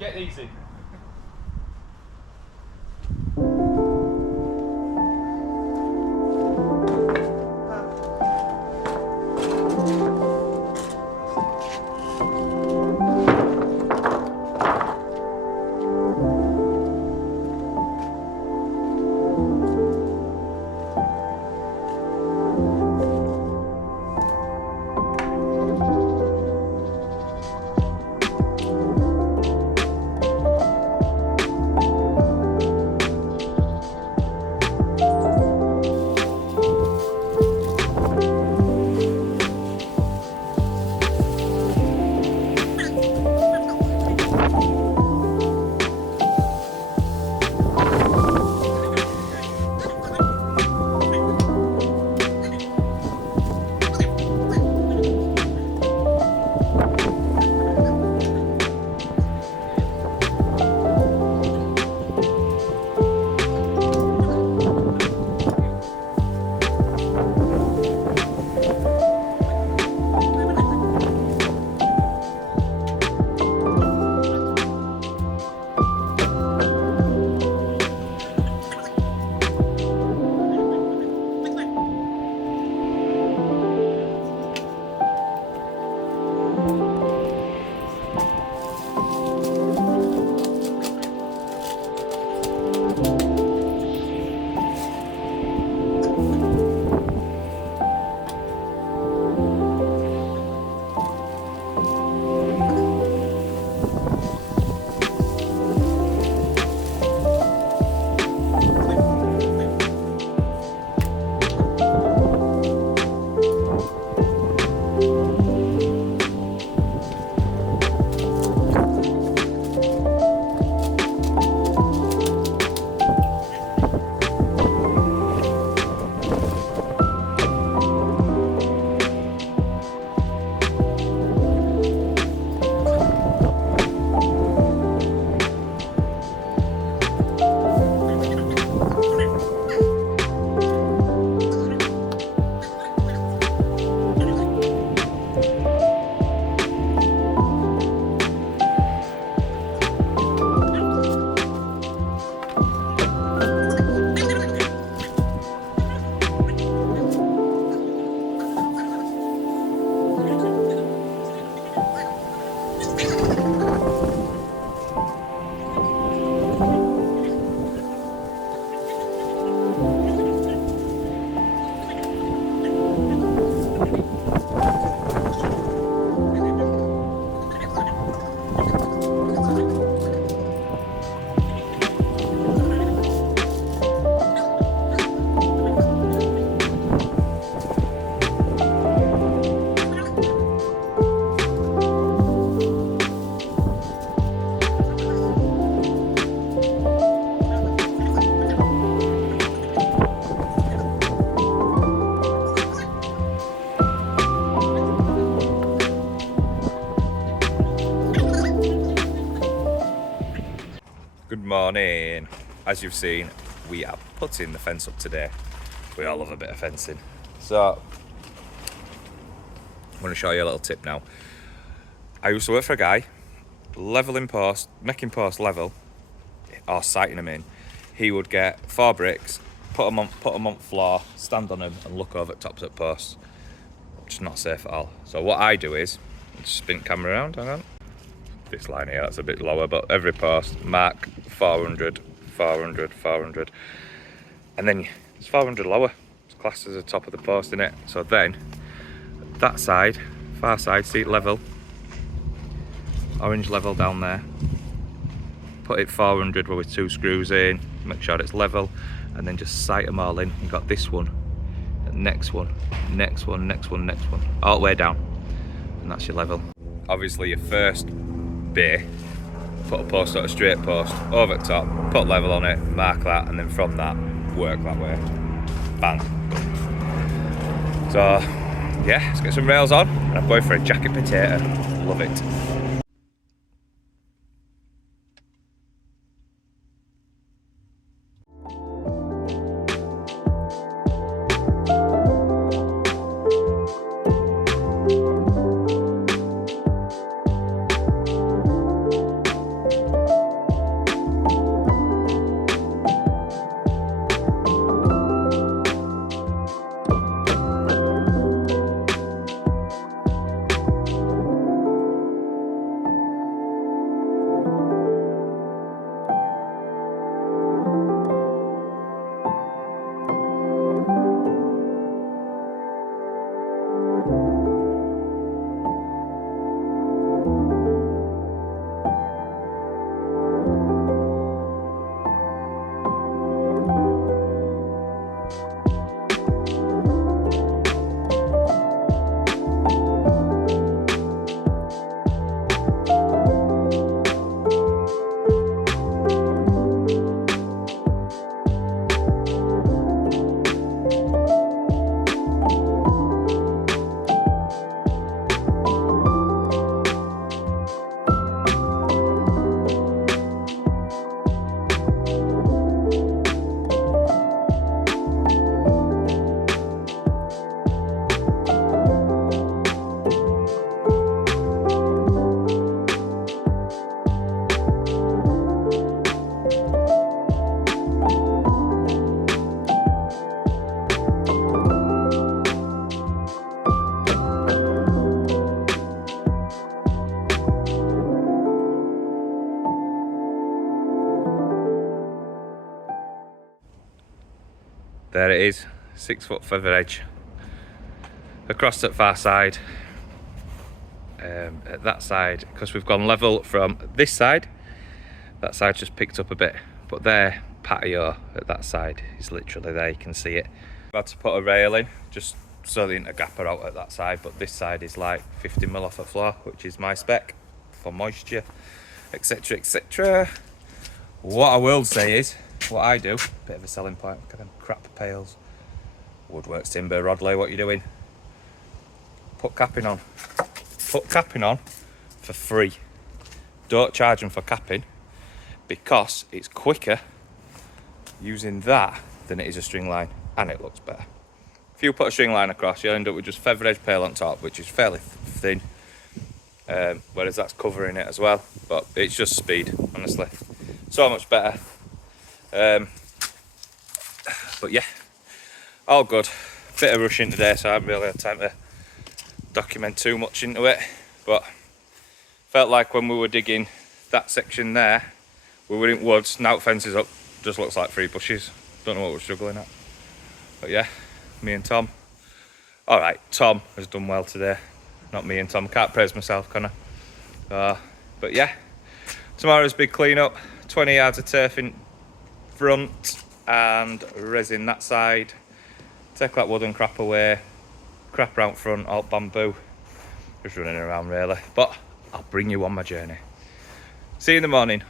Get these in. Good morning. As you've seen, we are putting the fence up today. We all love a bit of fencing. So, I'm going to show you a little tip now. I used to work for a guy, leveling posts, making posts level, or sighting them in. He would get 4 bricks, put them on floor, stand on them and look over at tops of posts. Which is not safe at all. So what I do is, just spin camera around, hang on. This line here, that's a bit lower, but every post, mark 400, 400, 400. And then it's 400 lower. It's classed as the top of the post, innit? So then, that side, far side, see it level. Orange level down there. Put it 400 with 2 screws in, make sure it's level, and then just sight them all in. You've got this one, the next one, next one, next one, next one, all the way down. And that's your level. Obviously your first bay, put a post on a straight post, over the top, put level on it, mark that, and then from that, work that way. Bang. So, yeah, let's get some rails on. I'm going for a jacket potato. Love it. There it is, 6 foot feather edge. Across that far side, at that side, because we've gone level from this side, that side just picked up a bit, but their patio at that side is literally there, you can see it. I've had to put a rail in just so there isn't a gap out at that side, but this side is like 50mm off the floor, which is my spec for moisture, etc, etc. What I will say is, what I do, bit of a selling point, look at them crap pails. Woodworks Timber, Rodley, what you doing? Put capping on. Put capping on for free. Don't charge them for capping, because it's quicker using that than it is a string line, and it looks better. If you put a string line across, you'll end up with just feather edge pail on top, which is fairly thin, whereas that's covering it as well, but it's just speed, honestly. So much better. But yeah, all good. Bit of rushing today, so I haven't really had time to document too much into it, but felt like when we were digging that section there, we were in woods, now the fence is up, just looks like 3 bushes. Don't know what we're struggling at. But yeah, me and Tom. Alright, Tom has done well today. Not me and Tom, can't praise myself, can I? But yeah, tomorrow's big clean up. 20 yards of turf in front and resin that side. Take that wooden crap away. Crap around front, all bamboo. Just running around really. But I'll bring you on my journey. See you in the morning.